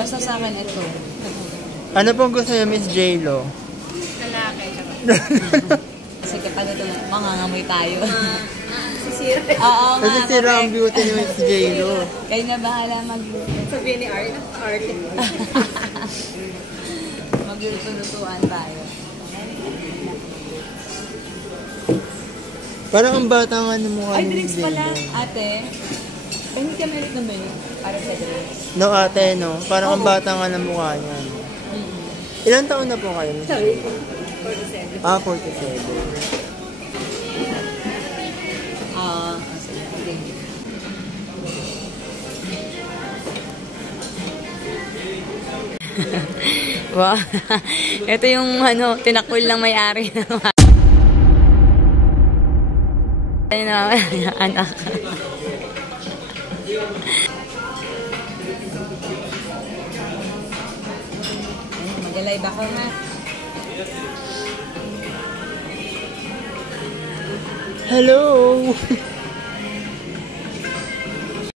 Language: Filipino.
Basta sa akin ito. Ano pong gusto niyo, Miss J-Lo? Lalaki. Kasi kapag ito, mangangamoy tayo. Sisira. Oo nga. Nasisira ang beauty ni Miss J-Lo. Kayo na bahala mag-beauty. Sabihin ni Art. Magluto-lutuan tayo. Parang ang bata nga ng mukha Ay, ni Miss drinks pala. J-Lo. Ate, hindi ka merit na ba yun? Para sa drinks. No, ate, no? Parang ang bata nga ng mukha niya. Ilan taon na po kayo? Sorry. 47. Ah, 47. Sige. Wow. Ito yung tinakwil ng may-ari. Anak. Mag-live ako na. Hello!